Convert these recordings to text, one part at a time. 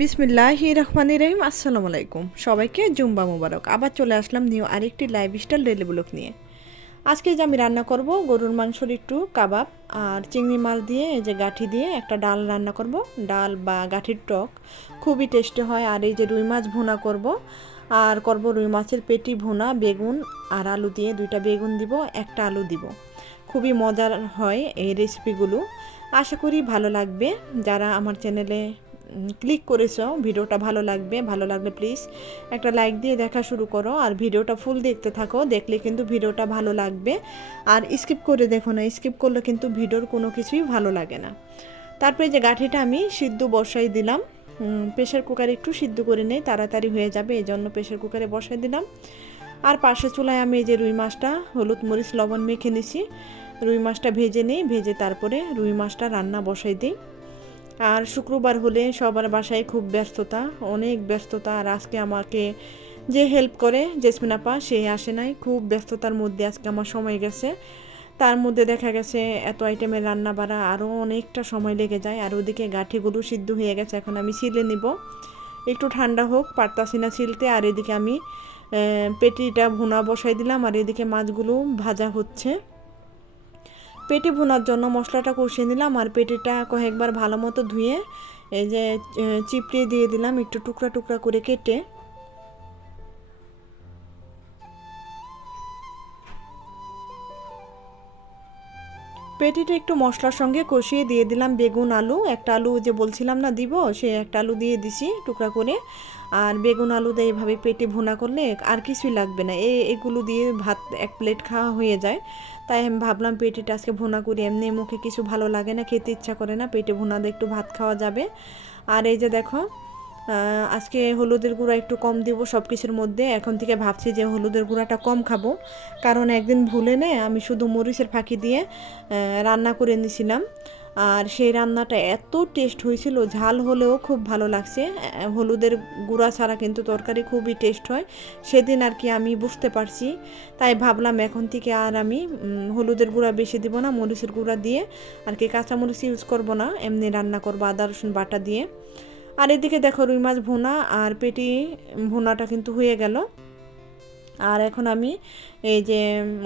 বিসমিল্লাহ রহমান রহিম, আসসালামু আলাইকুম। সবাইকে জুম্বা মুবারক। আবার চলে আসলাম নিউ আরেকটি লাইফ স্টাইল ডেলি ব্লক নিয়ে। আজকে যে আমি রান্না করব, গরুর মাংসর একটু কাবাব আর চিংড়ি মাছ দিয়ে, এই যে গাঠি দিয়ে একটা ডাল রান্না করব। ডাল বা গাঠির টক খুবই টেস্টি হয়। আর এই যে রুই মাছ ভুনা করব। আর করব রুই মাছের পেটি ভুনা, বেগুন আর আলু দিয়ে দুইটা বেগুন দিব, একটা আলু দিব। খুবই মজার হয় এই রেসিপিগুলো আশা করি ভালো লাগবে। যারা আমার চ্যানেলে ক্লিক করেছ, ভিডিওটা ভালো লাগবে, ভালো লাগলে প্লিজ একটা লাইক দিয়ে দেখা শুরু করো, আর ভিডিওটা ফুল দেখতে থাকো, দেখলে কিন্তু ভিডিওটা ভালো লাগবে। আর স্কিপ করে দেখো না স্কিপ করলে কিন্তু ভিডিওর কোনো কিছুই ভালো লাগে না। তারপরে যে গাঠিটা আমি সিদ্ধ বসাই দিলাম। প্রেশার কুকারে একটু সিদ্ধ করে নেই, তাড়াতাড়ি হয়ে যাবে, এই জন্য প্রেশার কুকারে বসাই দিলাম। আর পাশে চুলায় আমি এই যে রুই মাছটা, হলুদ মরিচ, লবণ মেখে নিছি। রুই মাছটা ভেজে নিই, ভেজে তারপরে রুই মাছটা রান্না বসাই দিই। আর শুক্রবার হলে সবার বাসায় খুব ব্যস্ততা, অনেক ব্যস্ততা। আর আজকে আমাকে যে হেল্প করে, জেসমিন আপা, সে আসে নাই। খুব ব্যস্ততার মধ্যে আজকে আমার সময় গেছে। তার মধ্যে দেখা গেছে এত আইটেমের রান্না বাড়া আরও অনেকটা সময় লেগে যায়। আর ওদিকে গাঠিগুলো সিদ্ধ হয়ে গেছে, এখন আমি ছিলে নিব। একটু ঠান্ডা হোক, পারতাছি না ছিলতে। আর এদিকে আমি পেটিটা ভুনা বসাই দিলাম। আর এদিকে মাছগুলো ভাজা হচ্ছে। পেটি ভোনার জন্য মশলাটা কষিয়ে নিলাম আর পেটিটা কয়েকবার ভালো মতো ধুয়ে এই যে চিপড়ে দিয়ে দিলাম, একটু টুকরা টুকরা করে কেটে। পেটিটা একটু মশলার সঙ্গে কষিয়ে দিয়ে দিলাম বেগুন আলু। একটা আলু যে বলছিলাম না দিব, সে একটা আলু দিয়ে দিছি টুকরা করে। আর বেগুন আলু দিয়ে এভাবে পেটে ভুনা করলে আর কিছুই লাগবে না। এই এগুলো দিয়ে ভাত এক প্লেট খাওয়া হয়ে যায়। তাই আমি ভাবলাম পেটিটা আজকে ভুনা করি। এমনি মুখে কিছু ভালো লাগে না, খেতে ইচ্ছা করে না, পেটে ভুনা দিয়ে একটু ভাত খাওয়া যাবে। আর এই যে দেখো আজকে হলুদের গুঁড়া একটু কম দিব সব কিছুর মধ্যে। এখন থেকে ভাবছি যে হলুদের গুঁড়াটা কম খাব। কারণ একদিন ভুলে নে, আমি শুধু মরিচের ফাঁকি দিয়ে রান্না করে নিয়েছিলাম। আর সেই রান্নাটা এত টেস্ট হয়েছিল, ঝাল হলেও খুব ভালো লাগছে। হলুদের গুঁড়া ছাড়া কিন্তু তরকারি খুবই টেস্ট হয়। সেদিন আর কি আমি বুঝতে পারছি। তাই ভাবলাম এখন থেকে আর আমি হলুদের গুঁড়া বেশি দিব না, মরিচের গুঁড়া দিয়ে। আর কি কাঁচামরিচ ইউজ করব না, এমনি রান্না করব আদা, রসুন বাটা দিয়ে। আর এদিকে দেখো রুই মাছ ভুনা আর পেটি ভুনাটা কিন্তু হয়ে গেল। আর এখন আমি এই যে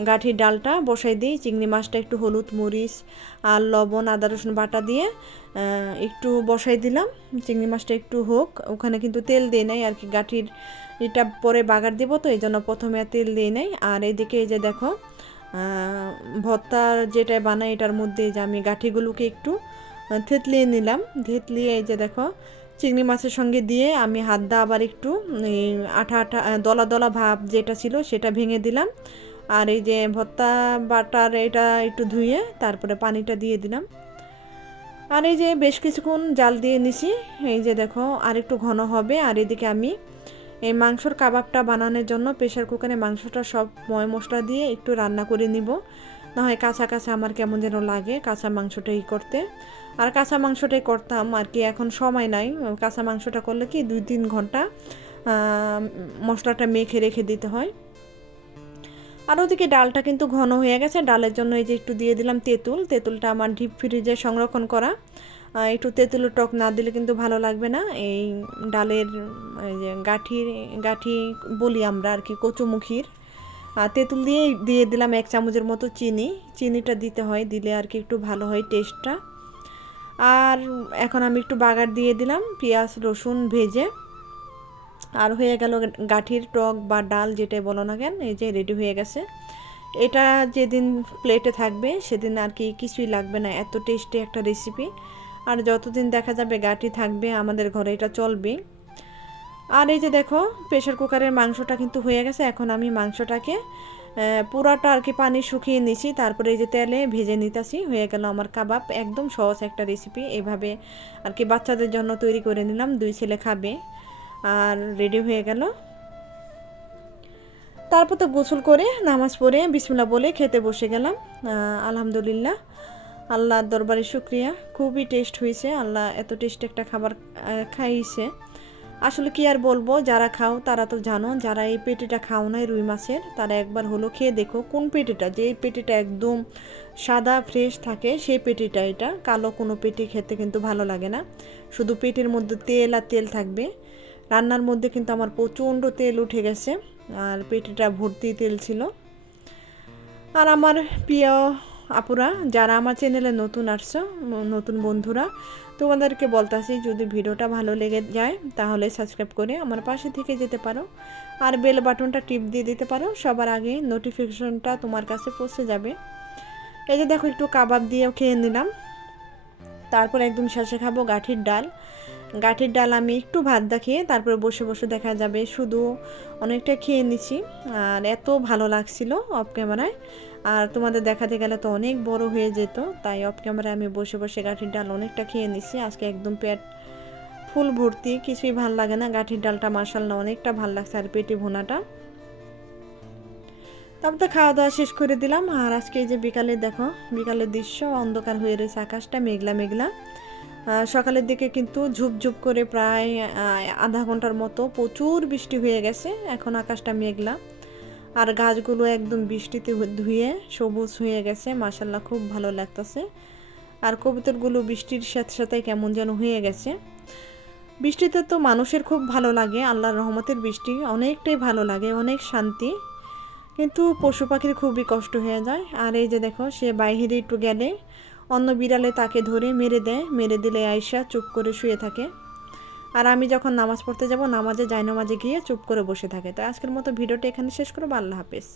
গাঠির ডালটা বসাই দিই, চিংড়ি মাছটা একটু হলুদ মরিচ আর লবণ, আদা, রসুন বাটা দিয়ে একটু বসাই দিলাম। চিংড়ি মাছটা একটু হোক, ওখানে কিন্তু তেল দিয়ে নেই আর কি, গাঠির এটা পরে বাগার দেবো তো এই জন্য প্রথমে তেল দিয়ে নেই। আর এদিকে এই যে দেখো ভর্তার যেটা বানাই এটার মধ্যে যে আমি গাঠিগুলোকে একটু থেতলিয়ে নিলাম। থেতলিয়ে এই যে দেখো চিংড়ি মাছের সঙ্গে দিয়ে আমি হাত দা আবার একটু আঠা আঠা দলা দলা ভাব যেটা ছিল সেটা ভেঙে দিলাম। আর এই যে ভর্তা বাটার এটা একটু ধুয়ে তারপরে পানিটা দিয়ে দিলাম। আর এই যে বেশ কিছুক্ষণ জাল দিয়ে নিছি। এই যে দেখো আর একটু ঘন হবে। আর এদিকে আমি এই মাংসর কাবাবটা বানানোর জন্য প্রেশার কুকারে মাংসটা সব ময় মশলা দিয়ে একটু রান্না করে নিব। না হয় কাঁচা কাঁচা আমার কেমন যেন লাগে কাঁচা মাংসটা ই করতে। আর কাঁচা মাংসটাই করতাম আর কি এখন সময় নাই। কাঁচা মাংসটা করলে কি দুই তিন ঘণ্টা মশলাটা মেখে রেখে দিতে হয়। আর ওদিকে ডালটা কিন্তু ঘন হয়ে গেছে। ডালের জন্য এই যে একটু দিয়ে দিলাম তেঁতুল। তেঁতুলটা আমার ডিপ ফ্রিজে সংরক্ষণ করা। একটু তেঁতুল টক না দিলে কিন্তু ভালো লাগবে না। এই ডালের যে গাঠির, গাঠি বলি আমরা আর কি, কচুমুখির। তেঁতুল দিয়ে দিয়ে দিলাম এক চামচের মতো চিনি। চিনিটা দিতে হয়, দিলে আর কি একটু ভালো হয় টেস্টটা আর এখন আমি একটু বাগার দিয়ে দিলাম, পেঁয়াজ, রসুন ভেজে। আর হয়ে গেল গাঠির টক বা ডাল, যেটাই বলো না কেন, এই যে রেডি হয়ে গেছে। এটা যেদিন প্লেটে থাকবে, সেদিন আর কি কিছুই লাগবে না, এত টেস্টি একটা রেসিপি আর যতদিন দেখা যাবে গাঠি থাকবে, আমাদের ঘরে এটা চলবে আর এই যে দেখো প্রেশার কুকারের মাংসটা কিন্তু হয়ে গেছে। এখন আমি মাংসটাকে পুরাটা আর কি পানি শুকিয়ে নিছি তারপরে এই যে তেলে ভেজে নিতেছি। হয়ে গেল আমার কাবাব। একদম সহজ একটা রেসিপি এভাবে আর কি বাচ্চাদের জন্য তৈরি করে নিলাম। দুই ছেলে খাবে। আর রেডি হয়ে গেল। তারপর তো গোসল করে, নামাজ পড়ে বিসমুল্লা বলে খেতে বসে গেলাম। আলহামদুলিল্লাহ। আল্লাহর দরবারে শুক্রিয়া। খুবই টেস্ট হয়েছে। আল্লাহ এত টেস্ট একটা খাবার খাইছে। আসলে কি আর বলব, যারা খাও তারা তো জানো, যারা এই পেটিটা খাও নাই রুই মাছের, তারা একবার হলো খেয়ে দেখো কোন পেটিটা, যে পেটিটা একদম সাদা ফ্রেশ থাকে সেই পেটিটা এটা। কালো কোনো পেটি খেতে কিন্তু ভালো লাগে না। শুধু পেটির মধ্যে তেল আর তেল থাকবে। রান্নার মধ্যে কিন্তু আমার প্রচণ্ড তেল উঠে গেছে। আর পেটিটা ভর্তি তেল ছিল। আর আমার প্রিয় আপুরা, যারা আমার চ্যানেলে নতুন আসছো নতুন বন্ধুরা, তোমাদেরকে বলতাছি, যদি ভিডিওটা ভালো লেগে যায়, তাহলে সাবস্ক্রাইব করে আমার পাশে থেকে যেতে পারো। আর বেল বাটনটা টিপ দিয়ে দিতে পারো, সবার আগে নোটিফিকেশনটা তোমার কাছে পৌঁছে যাবে। এই যে দেখো, একটু কাবাব দিয়েও খেয়ে নিলাম। তারপর একদম শেষে খাব গাঠির ডাল। গাঠির ডাল আমি একটু ভাত দেখিয়ে তারপরে বসে বসে দেখা যাবে। শুধু অনেকটা খেয়ে নিচ্ছি আর এত ভালো লাগছিল অফ ক্যামেরায় আর তোমাদের দেখাতে গেলে তো অনেক বড় হয়ে যেত, তাই অফ ক্যামেরায় আমি বসে বসে গাঠির ডাল অনেকটা খেয়ে নিচ্ছি আজকে একদম পেট ফুল ভর্তি, কিছুই ভালো লাগে না। গাঠির ডালটা মাসাল্লা অনেকটা ভালো লাগছে আর পেটি ভোনাটা। তারপর তো খাওয়া দাওয়া শেষ করে দিলাম। আর আজকে এই যে বিকালে দেখো, বিকালের দৃশ্য অন্ধকার হয়ে রয়েছে আকাশটা মেঘলা মেঘলা। সকালের দিকে কিন্তু ঝুপঝুপ করে প্রায় আধা ঘণ্টার মতো প্রচুর বৃষ্টি হয়ে গেছে। এখন আকাশটা মেঘলা। আর গাছগুলো একদম বৃষ্টিতে ধুয়ে সবুজ হয়ে গেছে মাসাল্লাহ খুব ভালো লাগতেছে। আর কবুতরগুলো বৃষ্টির সাথে সাথে কেমন যেন হয়ে গেছে। বৃষ্টিতে তো মানুষের খুব ভালো লাগে, আল্লাহর রহমতের বৃষ্টি অনেকটাই ভালো লাগে, অনেক শান্তি। কিন্তু পশু পাখির খুবই কষ্ট হয়ে যায়। আর এই যে দেখো, সে বাইরে একটু গেলে অন্য বিড়ালে তাকে ধরে মেরে দেয়, মেরে দিলে আয়সা চুপ করে শুয়ে থাকে। আর আমি যখন নামাজ পড়তে যাব, নামাজে যাই নামাজে গিয়ে চুপ করে বসে থাকে। তো আজকের মতো ভিডিওটি এখানে শেষ করব। আল্লাহ হাফেজ।